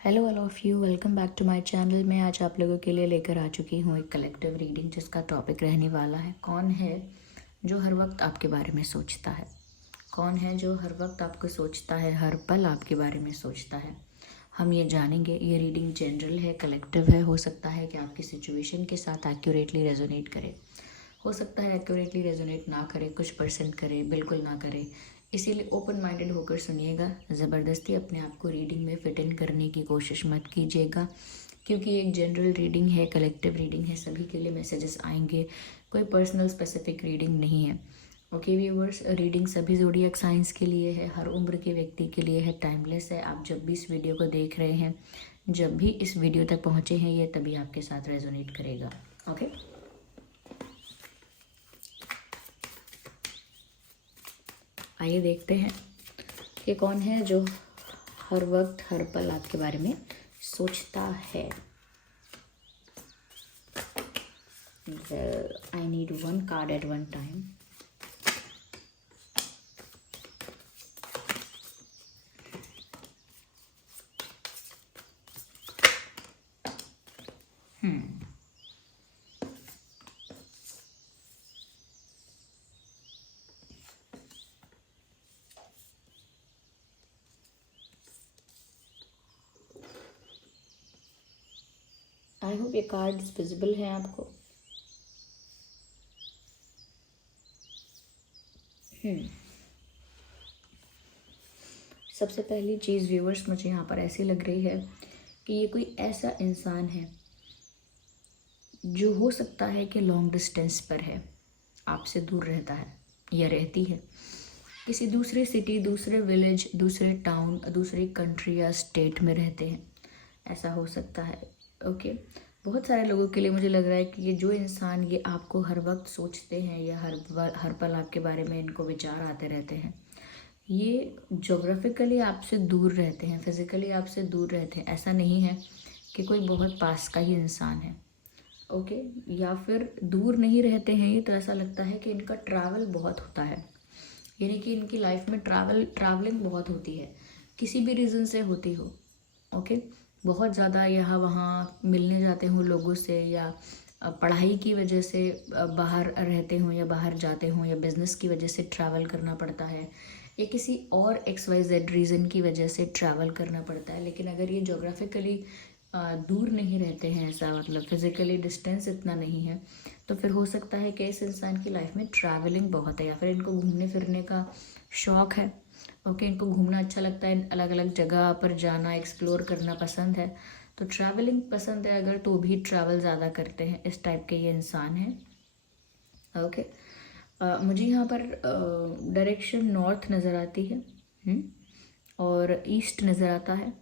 Hello all of you, welcome back to my channel. मैं आज आप लोगों के लिए लेकर आ चुकी हूँ एक कलेक्टिव रीडिंग जिसका टॉपिक रहने वाला है कौन है जो हर वक्त आपके बारे में सोचता है। कौन है जो हर वक्त आपको सोचता है, हर पल आपके बारे में सोचता है। हम ये जानेंगे। ये रीडिंग जनरल है, कलेक्टिव है। हो सकता है कि आपकी सिचुएशन के साथ एक्यूरेटली रेजोनेट करे, हो सकता है एक्यूरेटली रेजोनेट ना करे, कुछ परसेंट करे, बिल्कुल ना करे। इसीलिए ओपन माइंडेड होकर सुनिएगा। ज़बरदस्ती अपने आप को रीडिंग में फिट इन करने की कोशिश मत कीजिएगा, क्योंकि एक जनरल रीडिंग है, कलेक्टिव रीडिंग है। सभी के लिए मैसेजेस आएंगे, कोई पर्सनल स्पेसिफिक रीडिंग नहीं है। ओके व्यूवर्स, रीडिंग सभी ज़ोडिएक साइंस के लिए है, हर उम्र के व्यक्ति के लिए है, टाइमलेस है। आप जब भी इस वीडियो को देख रहे हैं, जब भी इस वीडियो तक पहुँचे हैं, ये तभी आपके साथ रेजोनेट करेगा। ओके, आइए देखते हैं कि कौन है जो हर वक्त हर पल आपके बारे में सोचता है। I need one card at one time. I hope ये कार्ड विजिबल है आपको। सबसे पहली चीज़ व्यूवर्स, मुझे यहाँ पर ऐसी लग रही है कि ये कोई ऐसा इंसान है जो हो सकता है कि लॉन्ग डिस्टेंस पर है, आपसे दूर रहता है या रहती है, किसी दूसरे सिटी, दूसरे विलेज, दूसरे टाउन, दूसरी कंट्री या स्टेट में रहते हैं। ऐसा हो सकता है। ओके, बहुत सारे लोगों के लिए मुझे लग रहा है कि ये जो इंसान, ये आपको हर वक्त सोचते हैं या हर पल आपके बारे में इनको विचार आते रहते हैं। ये जोग्राफिकली आपसे दूर रहते हैं, फिज़िकली आपसे दूर रहते हैं। ऐसा नहीं है कि कोई बहुत पास का ही इंसान है। ओके, या फिर दूर नहीं रहते हैं ये, तो ऐसा लगता है कि इनका ट्रैवल बहुत होता है, यानी कि इनकी लाइफ में ट्रैवलिंग बहुत होती है, किसी भी रीज़न से होती हो। ओके, बहुत ज़्यादा यहाँ वहाँ मिलने जाते हों लोगों से, या पढ़ाई की वजह से बाहर रहते हों या बाहर जाते हों, या बिज़नेस की वजह से ट्रैवल करना पड़ता है, या किसी और XYZ रीज़न की वजह से ट्रैवल करना पड़ता है। लेकिन अगर ये जोग्राफिकली दूर नहीं रहते हैं, ऐसा मतलब फिज़िकली डिस्टेंस इतना नहीं है, तो फिर हो सकता है कि इस इंसान की लाइफ में ट्रैवलिंग बहुत है, या फिर इनको घूमने फिरने का शौक़ है। ओके, इनको घूमना अच्छा लगता है, अलग अलग जगह पर जाना, एक्सप्लोर करना पसंद है। तो ट्रैवलिंग पसंद है अगर, तो भी ट्रैवल ज़्यादा करते हैं, इस टाइप के ये इंसान हैं। ओके, मुझे यहाँ पर डायरेक्शन नॉर्थ नज़र आती है, और ईस्ट नज़र आता है।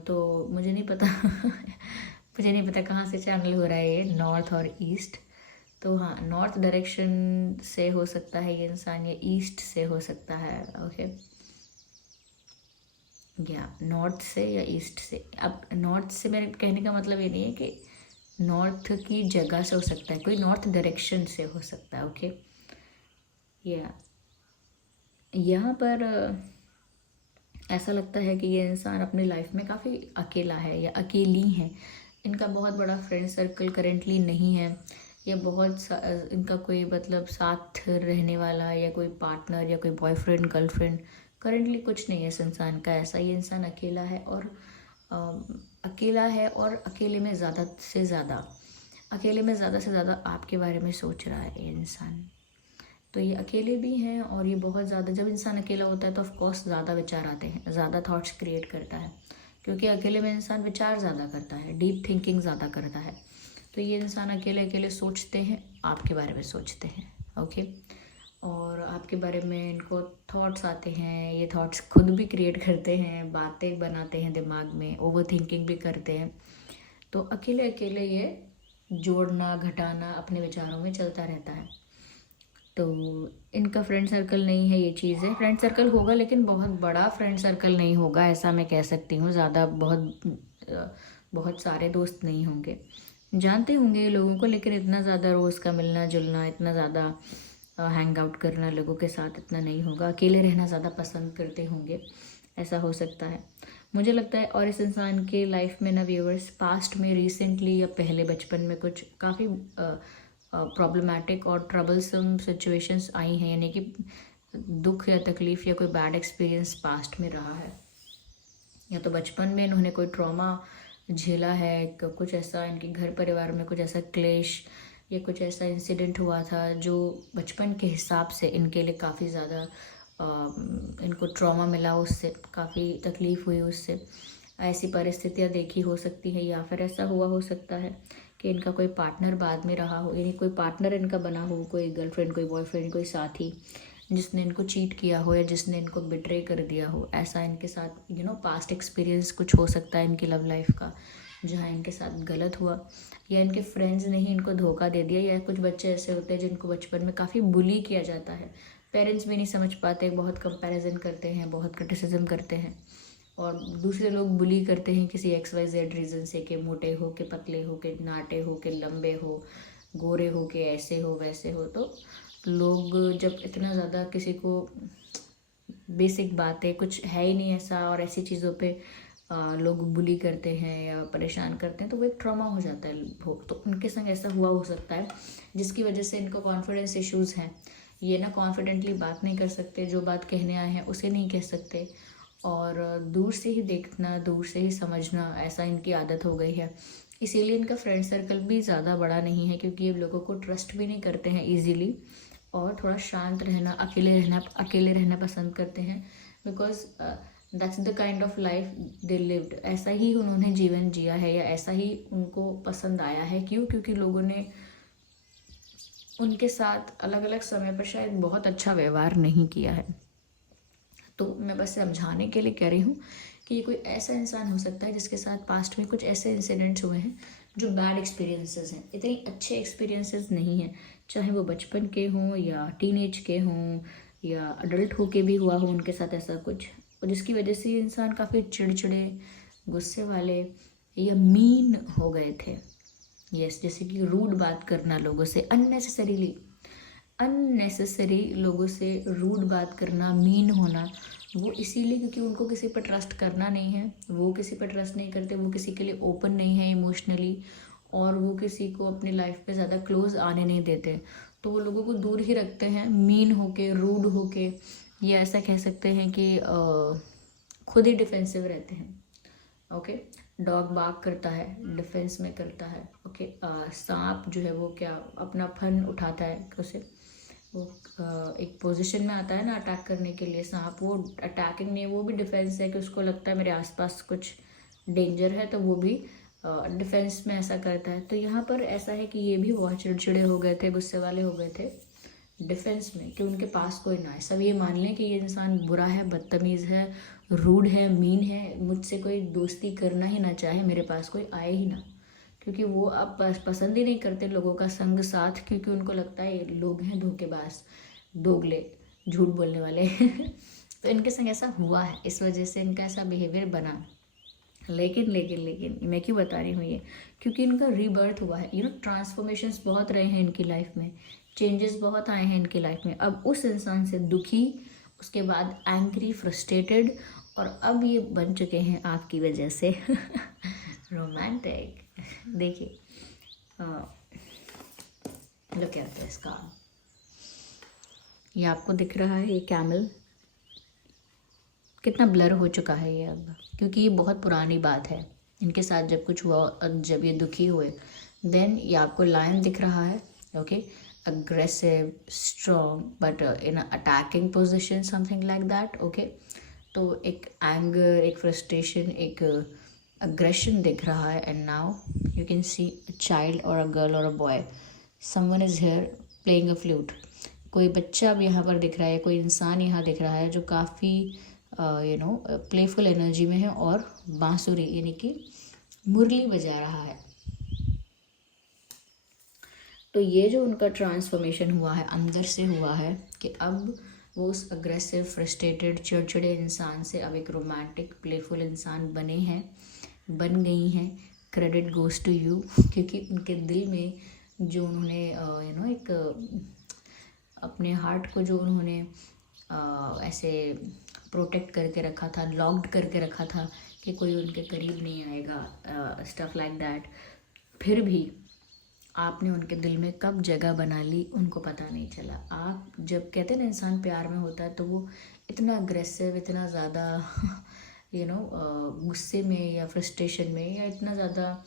तो मुझे नहीं पता मुझे नहीं पता कहाँ से चैनल हो रहा है ये, नॉर्थ और ईस्ट। तो हाँ, नॉर्थ डायरेक्शन से हो सकता है ये इंसान, या ईस्ट से हो सकता है। ओके, या नॉर्थ से या ईस्ट से। अब नॉर्थ से मेरे कहने का मतलब ये नहीं है कि नॉर्थ की जगह से हो सकता है, कोई नॉर्थ डायरेक्शन से हो सकता है। ओके, या यहाँ पर ऐसा लगता है कि ये इंसान अपनी लाइफ में काफ़ी अकेला है या अकेली है। इनका बहुत बड़ा फ्रेंड सर्कल करेंटली नहीं है, या इनका कोई मतलब साथ रहने वाला, या कोई पार्टनर, या कोई बॉयफ्रेंड गर्लफ्रेंड करेंटली कुछ नहीं है इस इंसान का। ऐसा ये इंसान अकेला है, और अकेले में ज़्यादा से ज़्यादा आपके बारे में सोच रहा है ये इंसान। तो ये अकेले भी हैं, और ये बहुत ज़्यादा, जब इंसान अकेला होता है तो ऑफकोर्स ज़्यादा विचार आते हैं, ज़्यादा थॉट्स क्रिएट करता है, क्योंकि अकेले में इंसान विचार ज़्यादा करता है, डीप थिंकिंग ज़्यादा करता है। तो ये इंसान अकेले अकेले सोचते हैं, आपके बारे में सोचते हैं। ओके, और आपके बारे में इनको थॉट्स आते हैं, ये थॉट्स खुद भी क्रिएट करते हैं, बातें बनाते हैं दिमाग में, ओवर थिंकिंग भी करते हैं। तो अकेले अकेले ये जोड़ना घटाना अपने विचारों में चलता रहता है। तो इनका फ्रेंड सर्कल नहीं है, ये चीज़ है। फ्रेंड सर्कल होगा, लेकिन बहुत बड़ा फ्रेंड सर्कल नहीं होगा, ऐसा मैं कह सकती हूँ। ज़्यादा बहुत सारे दोस्त नहीं होंगे, जानते होंगे ये लोगों को, लेकिन इतना ज़्यादा रोज़ का मिलना जुलना, इतना ज़्यादा हैंग आउट करना लोगों के साथ इतना नहीं होगा। अकेले रहना ज़्यादा पसंद करते होंगे, ऐसा हो सकता है। मुझे लगता है। और इस इंसान के लाइफ में ना व्यूअर्स, पास्ट में रिसेंटली या पहले बचपन में कुछ काफ़ी प्रॉब्लमेटिक और ट्रबलसम सिचुएशंस आई हैं, यानी कि दुख या तकलीफ़ या कोई बैड एक्सपीरियंस पास्ट में रहा है, या तो बचपन में इन्होंने कोई ट्रॉमा झेला है, कुछ ऐसा इनके घर परिवार में कुछ ऐसा क्लेश या कुछ ऐसा इंसिडेंट हुआ था जो बचपन के हिसाब से इनके लिए काफ़ी ज़्यादा इनको ट्रॉमा मिला, उससे काफ़ी तकलीफ़ हुई उससे। ऐसी परिस्थितियाँ देखी हो सकती हैं, या फिर ऐसा हुआ हो सकता है कि इनका कोई पार्टनर बाद में रहा हो, यानी कोई पार्टनर इनका बना हो, कोई गर्लफ्रेंड, कोई बॉयफ्रेंड, कोई साथी जिसने इनको चीट किया हो या जिसने इनको बिट्रे कर दिया हो। ऐसा इनके साथ पास्ट एक्सपीरियंस कुछ हो सकता है इनकी लव लाइफ का, जहाँ इनके साथ गलत हुआ, या इनके फ्रेंड्स ने ही इनको धोखा दे दिया। या कुछ बच्चे ऐसे होते हैं जिनको बचपन में काफ़ी बुली किया जाता है, पेरेंट्स भी नहीं समझ पाते, बहुत कंपैरिजन करते हैं, बहुत क्रिटिसिज्म करते हैं, और दूसरे लोग बुली करते हैं किसी XYZ रीज़न से, कि मोटे हो, के पतले हो, के नाटे हो, के लंबे हो, गोरे हो, के ऐसे हो वैसे हो। तो लोग जब इतना ज़्यादा किसी को बेसिक बातें कुछ है ही नहीं ऐसा, और ऐसी चीज़ों पे लोग बुली करते हैं या परेशान करते हैं, तो वो एक ट्रॉमा हो जाता है तो उनके संग ऐसा हुआ हो सकता है, जिसकी वजह से इनको कॉन्फिडेंस इश्यूज़ हैं। ये ना कॉन्फिडेंटली बात नहीं कर सकते, जो बात कहने आए हैं उसे नहीं कह सकते, और दूर से ही देखना, दूर से ही समझना, ऐसा इनकी आदत हो गई है। इसीलिए इनका फ्रेंड सर्कल भी ज़्यादा बड़ा नहीं है, क्योंकि ये लोगों को ट्रस्ट भी नहीं करते हैं ईजीली, और थोड़ा शांत रहना, अकेले रहना पसंद करते हैं, because that's the kind of life they lived. ऐसा ही उन्होंने जीवन जिया है, या ऐसा ही उनको पसंद आया है। क्यों? क्योंकि लोगों ने उनके साथ अलग अलग समय पर शायद बहुत अच्छा व्यवहार नहीं किया है। तो मैं बस समझाने के लिए कह रही हूँ कि ये कोई ऐसा इंसान हो सकता है जिसके साथ पास्ट में कुछ ऐसे इंसिडेंट्स हुए हैं जो बैड एक्सपीरियंसेस हैं, इतने अच्छे एक्सपीरियंसेस नहीं हैं, चाहे वो बचपन के हों या टीनेज के हों या अडल्ट होके भी हुआ हो उनके साथ ऐसा कुछ, और जिसकी वजह से ये इंसान काफ़ी चिड़चिड़े, गुस्से वाले या मीन हो गए थे। यस, जैसे कि रूड बात करना लोगों से, अननेसेसरी लोगों से रूड बात करना, मीन होना, वो इसीलिए क्योंकि उनको किसी पर ट्रस्ट करना नहीं है, वो किसी पर ट्रस्ट नहीं करते, वो किसी के लिए ओपन नहीं है इमोशनली, और वो किसी को अपनी लाइफ पे ज़्यादा क्लोज आने नहीं देते, तो वो लोगों को दूर ही रखते हैं, मीन होके, रूड होके, या ऐसा कह सकते हैं कि खुद ही डिफेंसिव रहते हैं। ओके, डॉग बार्क करता है, डिफेंस में करता है। ओके, सांप जो है वो क्या अपना फन उठाता है, उसे वो एक पोजीशन में आता है ना अटैक करने के लिए। सांप वो अटैकिंग नहीं, वो भी डिफेंस है, कि उसको लगता है मेरे आसपास कुछ डेंजर है, तो वो भी डिफेंस में ऐसा करता है। तो यहाँ पर ऐसा है कि ये भी बहुत चिड़चिड़े हो गए थे, गुस्से वाले हो गए थे डिफेंस में, कि उनके पास कोई ना है। सब ये मान लें कि ये इंसान बुरा है, बदतमीज़ है, रूड है, मीन है, मुझसे कोई दोस्ती करना ही ना चाहे, मेरे पास कोई आए ही ना, क्योंकि वो अब पसंद ही नहीं करते लोगों का संग साथ, क्योंकि उनको लगता है ये लोग हैं धोखेबाज, दोगले, झूठ बोलने वाले तो इनके संग ऐसा हुआ है, इस वजह से इनका ऐसा बिहेवियर बना। लेकिन लेकिन लेकिन मैं क्यों बता रही हूँ ये, क्योंकि इनका रीबर्थ हुआ है। ट्रांसफॉर्मेशंस बहुत रहे हैं इनकी लाइफ में, चेंजेस बहुत आए हैं इनकी लाइफ में। अब उस इंसान से दुखी, उसके बाद एंग्री, फ्रस्ट्रेटेड, और अब ये बन चुके हैं आपकी वजह से रोमांटिक। देखिए, लो क्या होता है इसका, ये आपको दिख रहा है ये कैमल, कितना ब्लर हो चुका है ये अब, क्योंकि ये बहुत पुरानी बात है इनके साथ जब कुछ हुआ, जब ये दुखी हुए। देन ये आपको लायन दिख रहा है, okay, aggressive, strong, but in attacking position, something like that. Okay, तो एक एंगर, एक फ्रस्ट्रेशन, एक अग्रेशन दिख रहा है। And now you can see a child और अ गर्ल और a boy, someone is here playing a flute. कोई बच्चा भी यहाँ पर दिख रहा है, कोई इंसान यहाँ दिख रहा है जो काफ़ी प्लेफुल एनर्जी में है, और बांसुरी यानी कि मुरली बजा रहा है। तो ये जो उनका ट्रांसफॉर्मेशन हुआ है, अंदर से हुआ है, कि अब वो उस अग्रेसिव, फ्रस्ट्रेटेड, चिड़चिड़े इंसान से अब एक रोमांटिक, प्लेफुल इंसान बन गई हैं। क्रेडिट गोज़ टू यू, क्योंकि उनके दिल में जो उन्होंने अपने हार्ट को जो उन्होंने ऐसे प्रोटेक्ट करके रखा था, लॉक्ड करके रखा था कि कोई उनके करीब नहीं आएगा, स्टफ लाइक दैट। फिर भी आपने उनके दिल में कब जगह बना ली उनको पता नहीं चला। आप जब कहते हैं ना इंसान प्यार में होता है तो वो इतना अग्रेसिव, इतना ज़्यादा गुस्से में या फ्रस्ट्रेशन में या इतना ज़्यादा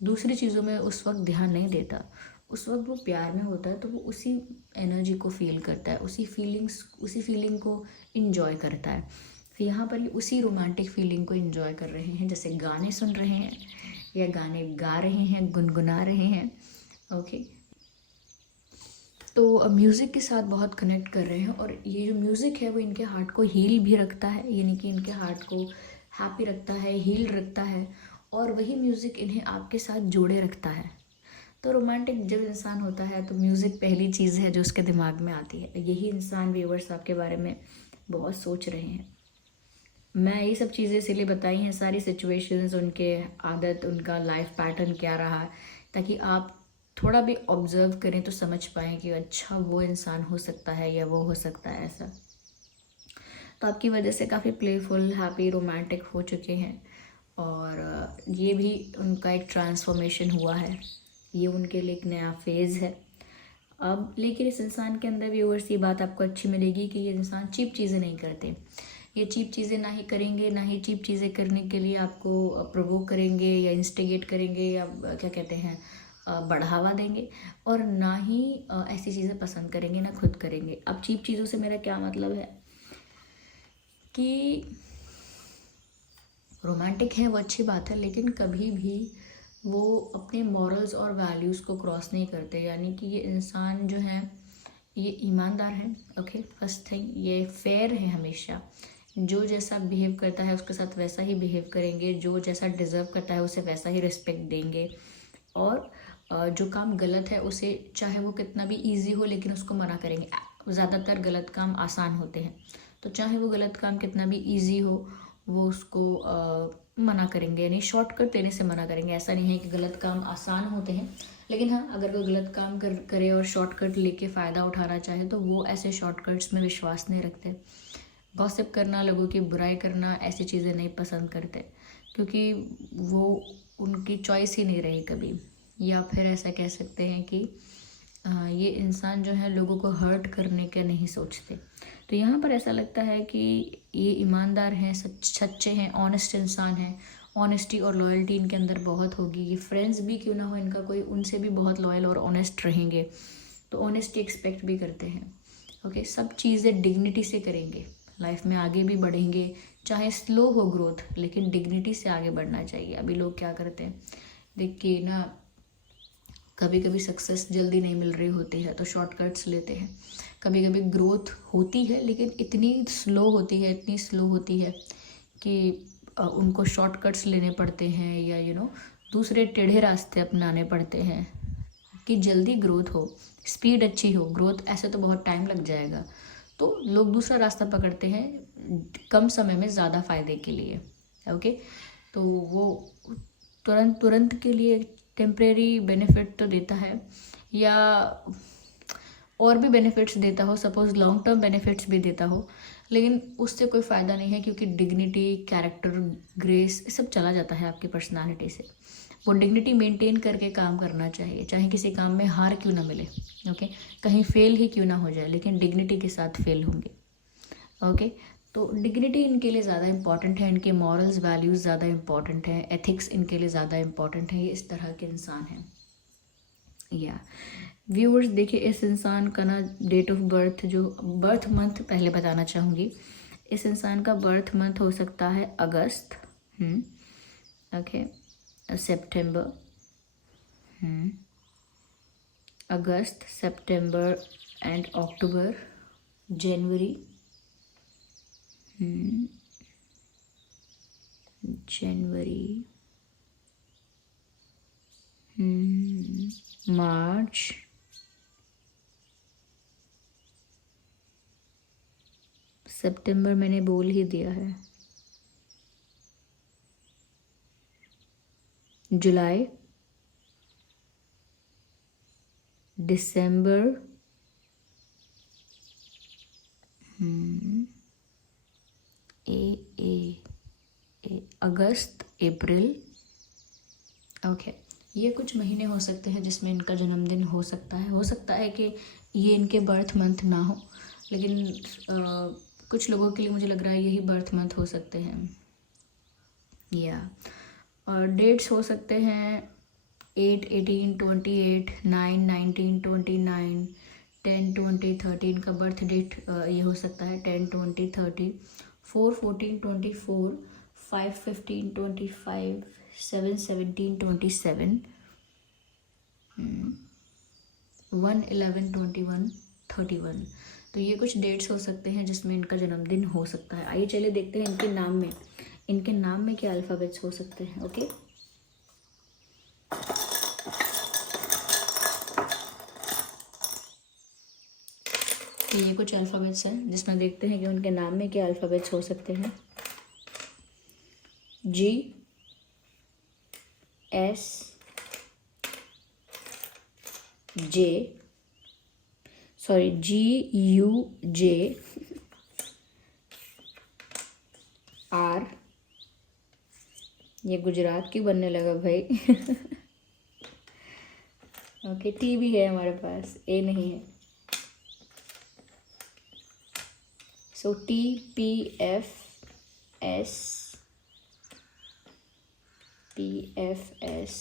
दूसरी चीज़ों में उस वक्त ध्यान नहीं देता। उस वक्त वो प्यार में होता है तो वो उसी एनर्जी को फील करता है, उसी फीलिंग को इंजॉय करता है। फिर यहाँ पर ये उसी रोमांटिक फीलिंग को इंजॉय कर रहे हैं, जैसे गाने सुन रहे हैं या गाने गा रहे हैं, गुनगुना रहे हैं। ओके, तो म्यूज़िक के साथ बहुत कनेक्ट कर रहे हैं और ये जो म्यूज़िक है वो इनके हार्ट को हील भी रखता है, यानी कि इनके हार्ट को हैप्पी रखता है, हील रखता है, और वही म्यूज़िक इन्हें आपके साथ जोड़े रखता है। तो रोमांटिक जब इंसान होता है तो म्यूज़िक पहली चीज़ है जो उसके दिमाग में आती है। यही इंसान व्यूअर्स आपके बारे में बहुत सोच रहे हैं। मैं ये सब चीज़ें इसीलिए बताई हैं, सारी सिचुएशंस, उनके आदत, उनका लाइफ पैटर्न क्या रहा, ताकि आप थोड़ा भी ऑब्जर्व करें तो समझ पाएँ कि अच्छा वो इंसान हो सकता है या वो हो सकता है ऐसा। तो आपकी वजह से काफ़ी प्लेफुल, हैप्पी, रोमांटिक हो चुके हैं और ये भी उनका एक ट्रांसफॉर्मेशन हुआ है, ये उनके लिए एक नया फेज़ है अब। लेकिन इस इंसान के अंदर व्यूअर्स ये बात आपको अच्छी मिलेगी कि ये इंसान चीप चीज़ें नहीं करते। ये चीप चीज़ें ना ही करेंगे, ना ही चीप चीज़ें करने के लिए आपको प्रोवोक करेंगे या इंस्टिगेट करेंगे या क्या कहते हैं बढ़ावा देंगे, और ना ही ऐसी चीज़ें पसंद करेंगे, ना खुद करेंगे। अब चीप चीज़ों से मेरा क्या मतलब है कि रोमांटिक है वो अच्छी बात है, लेकिन कभी भी वो अपने मॉरल्स और वैल्यूज़ को क्रॉस नहीं करते। यानी कि ये इंसान जो है ये ईमानदार है। ओके, फर्स्ट थिंग, ये फेयर है, हमेशा जो जैसा बिहेव करता है उसके साथ वैसा ही बिहेव करेंगे, जो जैसा डिज़र्व करता है उसे वैसा ही रिस्पेक्ट देंगे, और जो काम गलत है उसे चाहे वो कितना भी इजी हो लेकिन उसको मना करेंगे। ज़्यादातर गलत काम आसान होते हैं, तो चाहे वो गलत काम कितना भी इजी हो वो उसको मना करेंगे, यानी शॉर्टकट देने से मना करेंगे। ऐसा नहीं है कि गलत काम आसान होते हैं, लेकिन हाँ, अगर कोई गलत काम करे और शॉर्टकट लेके फ़ायदा उठाना चाहे तो वो ऐसे शॉर्टकट्स में विश्वास नहीं रखते। गॉसिप करना, लोगों की बुराई करना, ऐसी चीज़ें नहीं पसंद करते, क्योंकि वो उनकी चॉइस ही नहीं रही कभी। या फिर ऐसा कह सकते हैं कि ये इंसान जो है लोगों को हर्ट करने का नहीं सोचते। तो यहाँ पर ऐसा लगता है कि ये ईमानदार हैं, सच्चे हैं, ऑनेस्ट इंसान हैं। ऑनेस्टी और लॉयल्टी इनके अंदर बहुत होगी। ये फ्रेंड्स भी क्यों ना हो इनका कोई, उनसे भी बहुत लॉयल और ऑनेस्ट रहेंगे, तो ऑनेस्टी एक्सपेक्ट भी करते हैं। ओके, सब चीज़ें डिग्निटी से करेंगे, लाइफ में आगे भी बढ़ेंगे, चाहे स्लो हो ग्रोथ, लेकिन डिग्निटी से आगे बढ़ना चाहिए। अभी लोग क्या करते हैं, देखिए ना, कभी कभी सक्सेस जल्दी नहीं मिल रही होती है तो शॉर्टकट्स लेते हैं। कभी कभी ग्रोथ होती है लेकिन इतनी स्लो होती है, इतनी स्लो होती है कि उनको शॉर्टकट्स लेने पड़ते हैं, या दूसरे टेढ़े रास्ते अपनाने पड़ते हैं कि जल्दी ग्रोथ हो, स्पीड अच्छी हो। ग्रोथ ऐसे तो बहुत टाइम लग जाएगा, तो लोग दूसरा रास्ता पकड़ते हैं कम समय में ज़्यादा फ़ायदे के लिए। ओके, तो वो तुरंत तुरंत के लिए टेम्परेरी बेनिफिट तो देता है, या और भी बेनिफिट्स देता हो, सपोज़ लॉन्ग टर्म बेनिफिट्स भी देता हो, लेकिन उससे कोई फ़ायदा नहीं है, क्योंकि डिग्निटी, कैरेक्टर, ग्रेस, ये सब चला जाता है आपकी पर्सनालिटी से। वो डिग्निटी मेंटेन करके काम करना चाहिए, चाहे किसी काम में हार क्यों ना मिले। ओके, कहीं फेल ही क्यों ना हो जाए, लेकिन डिग्निटी के साथ फेल होंगे। ओके, तो डिग्निटी इनके लिए ज़्यादा इंपॉर्टेंट है, इनके मॉरल्स, वैल्यूज़ ज़्यादा इंपॉर्टेंट है, एथिक्स इनके लिए ज़्यादा इंपॉर्टेंट है। ये इस तरह के इंसान हैं। या व्यूअर्स देखिए, इस इंसान का ना डेट ऑफ बर्थ, जो बर्थ मंथ पहले बताना चाहूँगी। इस इंसान का बर्थ मंथ हो सकता है अगस्त, okay, September, August, September and October, जनवरी, जनवरी, मार्च, सितंबर मैंने बोल ही दिया है, जुलाई, दिसंबर, अगस्त, अप्रैल। ओके, ये कुछ महीने हो सकते हैं जिसमें इनका जन्मदिन हो सकता है कि ये इनके बर्थ मंथ ना हो, लेकिन कुछ लोगों के लिए मुझे लग रहा है यही बर्थ मंथ हो सकते हैं। और डेट्स हो सकते हैं 8, 18, 28, 9, 19, 29, 10, 20, 30 का बर्थ डेट ये हो सकता है। 10, 20, 30, 4, 14, 24, 5, 15, 25, 7, 17, 27, 1, 11, 21, 31। तो ये कुछ डेट्स हो सकते हैं जिसमें इनका जन्मदिन हो सकता है। आइए चलिए देखते हैं इनके नाम में क्या अल्फ़ाबेट्स हो सकते हैं। ओके, तो ये कुछ अल्फ़ाबेट्स हैं जिसमें देखते हैं कि उनके नाम में क्या अल्फ़ाबेट्स हो सकते हैं। G, S, J, sorry G, U, J, R, ये गुजरात की बनने लगा भाई। ओके, T भी है हमारे पास, A नहीं है। सो T, P, F, S, P, F, S,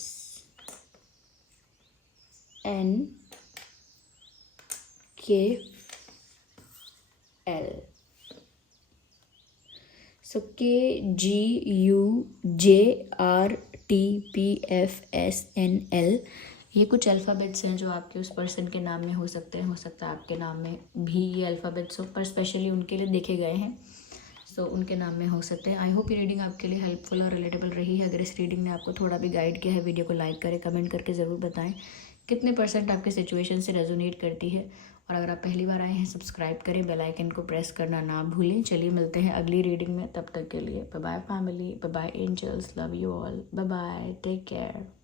N, K, L। सो K, G, U, J, R, T, P, F, S, N, L। ये कुछ अल्फ़ाबेट्स हैं जो आपके उस पर्सन के नाम में हो सकते हैं। हो सकता है आपके नाम में भी ये अल्फ़ाबेट्स हो, पर स्पेशली उनके लिए देखे गए हैं, सो उनके नाम में हो सकते हैं। आई होप ये रीडिंग आपके लिए हेल्पफुल और रिलेटेबल रही है। अगर इस रीडिंग ने आपको थोड़ा भी गाइड किया है, वीडियो को लाइक करें, कमेंट करके ज़रूर बताएं कितने % आपके सिचुएशन से रेजोनेट करती है। और अगर आप पहली बार आए हैं, सब्सक्राइब करें, बेल आइकन को प्रेस करना ना भूलें। चलिए मिलते हैं अगली रीडिंग में, तब तक के लिए bye bye family, bye bye angels, love you all, bye bye, take care.